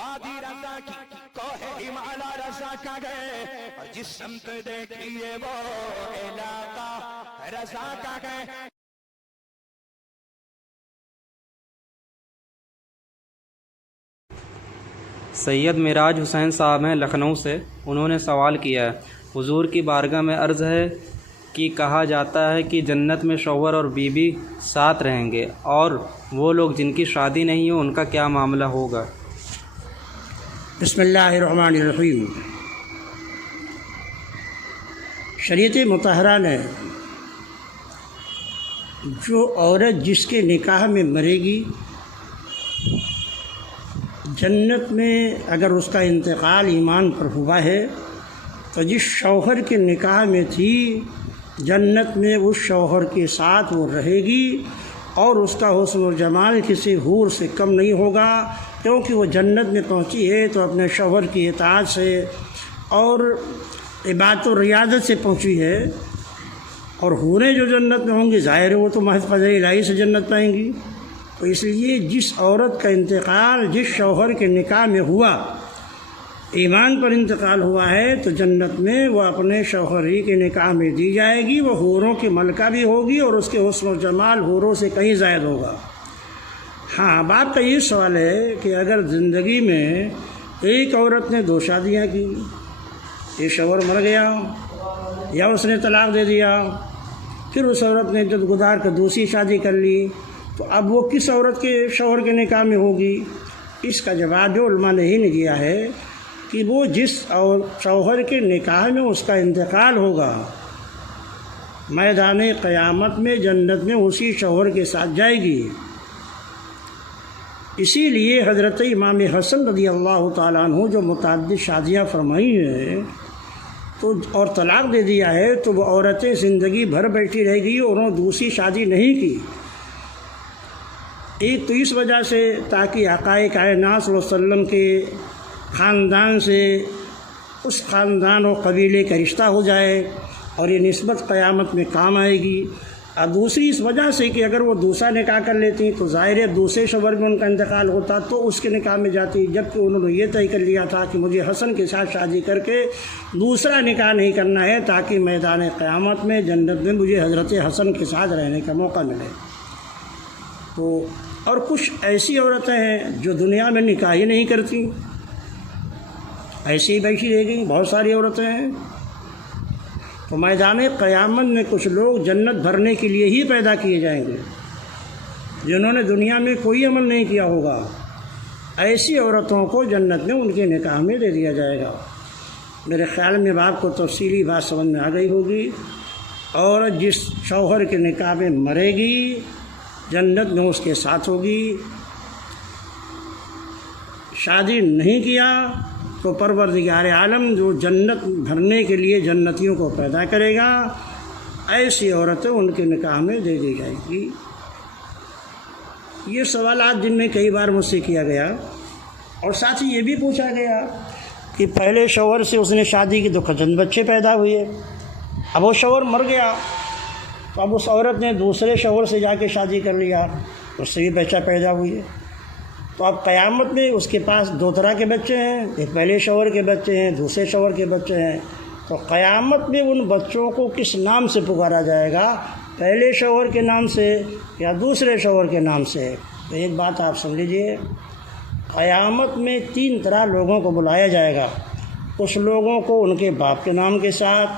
وادی رضا کی کوہ ہمالا رضا کا گئے، اور جس سمت دیکھیے وہ علاقہ رضا کا گئے۔ سید معراج حسین صاحب ہیں لکھنؤ سے، انہوں نے سوال کیا ہے، حضور کی بارگاہ میں عرض ہے کہ کہا جاتا ہے کہ جنت میں شوہر اور بیوی ساتھ رہیں گے، اور وہ لوگ جن کی شادی نہیں ہو ان کا کیا معاملہ ہوگا؟ بسم اللہ الرحمن الرحیم۔ شریعت مطہرہ نے جو عورت جس کے نکاح میں مرے گی، جنت میں اگر اس کا انتقال ایمان پر ہوا ہے تو جس شوہر کے نکاح میں تھی جنت میں اس شوہر کے ساتھ وہ رہے گی، اور اس کا حسن و جمال کسی حور سے کم نہیں ہوگا، کیونکہ وہ جنت میں پہنچی ہے تو اپنے شوہر کی اطاعت سے اور عبادت و ریاضت سے پہنچی ہے۔ اور حوریں جو جنت میں ہوں گی ظاہر ہے وہ تو محض فضل الہی سے جنت پائیں گی۔ تو اس لیے جس عورت کا انتقال جس شوہر کے نکاح میں ہوا، ایمان پر انتقال ہوا ہے، تو جنت میں وہ اپنے شوہر ہی کے نکاح میں دی جائے گی، وہ حوروں کی ملکہ بھی ہوگی اور اس کے حسن و جمال حوروں سے کہیں زائد ہوگا۔ ہاں، اب آپ کا یہ سوال ہے کہ اگر زندگی میں ایک عورت نے 2 شادیاں کی، یہ شوہر مر گیا یا اس نے طلاق دے دیا، پھر اس عورت نے جد گزار کر دوسری شادی کر لی، تو اب وہ کس عورت کے شوہر کے نکاح میں ہوگی؟ اس کا جواب جو علماء نے ہی نے دیا ہے کہ وہ جس شوہر کے نکاح میں اس کا انتقال ہوگا، میدان قیامت میں جنت میں اسی شوہر کے ساتھ جائے گی۔ اسی لیے حضرت امام حسن رضی اللہ تعالیٰ عنہ جو متعدد شادیاں فرمائی ہیں تو اور طلاق دے دیا ہے، تو وہ عورتیں زندگی بھر بیٹھی رہ گئی اور انہوں نے دوسری شادی نہیں کی۔ ایک تو اس وجہ سے تاکہ آقا کائنات صلی اللہ علیہ وسلم کے خاندان سے اس خاندان و قبیلے کا رشتہ ہو جائے اور یہ نسبت قیامت میں کام آئے گی، اور دوسری اس وجہ سے کہ اگر وہ دوسرا نکاح کر لیتی تو ظاہر ہے دوسرے شوہر میں ان کا انتقال ہوتا تو اس کے نکاح میں جاتی، جبکہ انہوں نے یہ طے کر لیا تھا کہ مجھے حسن کے ساتھ شادی کر کے دوسرا نکاح نہیں کرنا ہے تاکہ میدان قیامت میں جنت میں مجھے حضرت حسن کے ساتھ رہنے کا موقع ملے۔ تو اور کچھ ایسی عورتیں ہیں جو دنیا میں نکاح ہی نہیں کرتی، ایسی ہی بیٹھی رہ گئی، بہت ساری عورتیں ہیں۔ تو میدان قیامت میں کچھ لوگ جنت بھرنے کے لیے ہی پیدا کیے جائیں گے جنہوں نے دنیا میں کوئی عمل نہیں کیا ہوگا، ایسی عورتوں کو جنت میں ان کے نکاح میں دے دیا جائے گا۔ میرے خیال میں آپ کو تفصیلی بات سمجھ میں آ گئی ہوگی۔ اور جس شوہر کے نکاح میں مرے گی جنت میں اس کے ساتھ ہوگی، شادی نہیں کیا تو پروردگار عالم جو جنت بھرنے کے لیے جنتیوں کو پیدا کرے گا، ایسی عورتیں ان کے نکاح میں دے دی جائے گی۔ یہ سوالات جن میں کئی بار مجھ سے کیا گیا، اور ساتھ ہی یہ بھی پوچھا گیا کہ پہلے شوہر سے اس نے شادی کی تو چند بچے پیدا ہوئے، اب وہ شوہر مر گیا تو اب اس عورت نے دوسرے شوہر سے جا کے شادی کر لیا، اس سے بھی بچہ پیدا ہوئی، تو اب قیامت میں اس کے پاس 2 طرح کے بچے ہیں، ایک پہلے شوہر کے بچے ہیں، دوسرے شوہر کے بچے ہیں۔ تو قیامت میں ان بچوں کو کس نام سے پکارا جائے گا، پہلے شوہر کے نام سے یا دوسرے شوہر کے نام سے؟ تو ایک بات آپ سمجھ لیجیے، قیامت میں 3 طرح لوگوں کو بلایا جائے گا۔ کچھ لوگوں کو ان کے باپ کے نام کے ساتھ،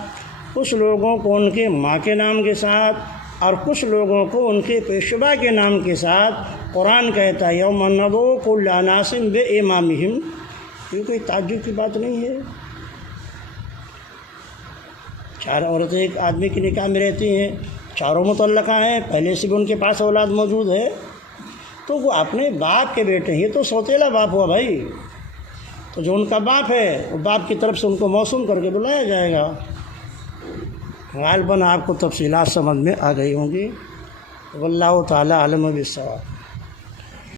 کچھ لوگوں کو ان کے ماں کے نام کے ساتھ، اور کچھ لوگوں کو ان کے پیشوا کے نام کے ساتھ۔ قرآن کہتا ہے یوم ندعو کل اناس بامامہم، یہ کوئی تعجب کی بات نہیں ہے۔ 4 عورتیں ایک آدمی کے نکاح میں رہتی ہیں، چاروں مطلقہ ہیں، پہلے سے بھی ان کے پاس اولاد موجود ہے، تو وہ اپنے باپ کے بیٹے ہیں، یہ تو سوتیلا باپ ہوا بھائی، تو جو ان کا باپ ہے وہ باپ کی طرف سے ان کو موسوم کر کے بلایا جائے گا۔ غالباً آپ کو تفصیلات سمجھ میں آ گئی ہوں گی۔ واللہ تعالی عالم بالصواب۔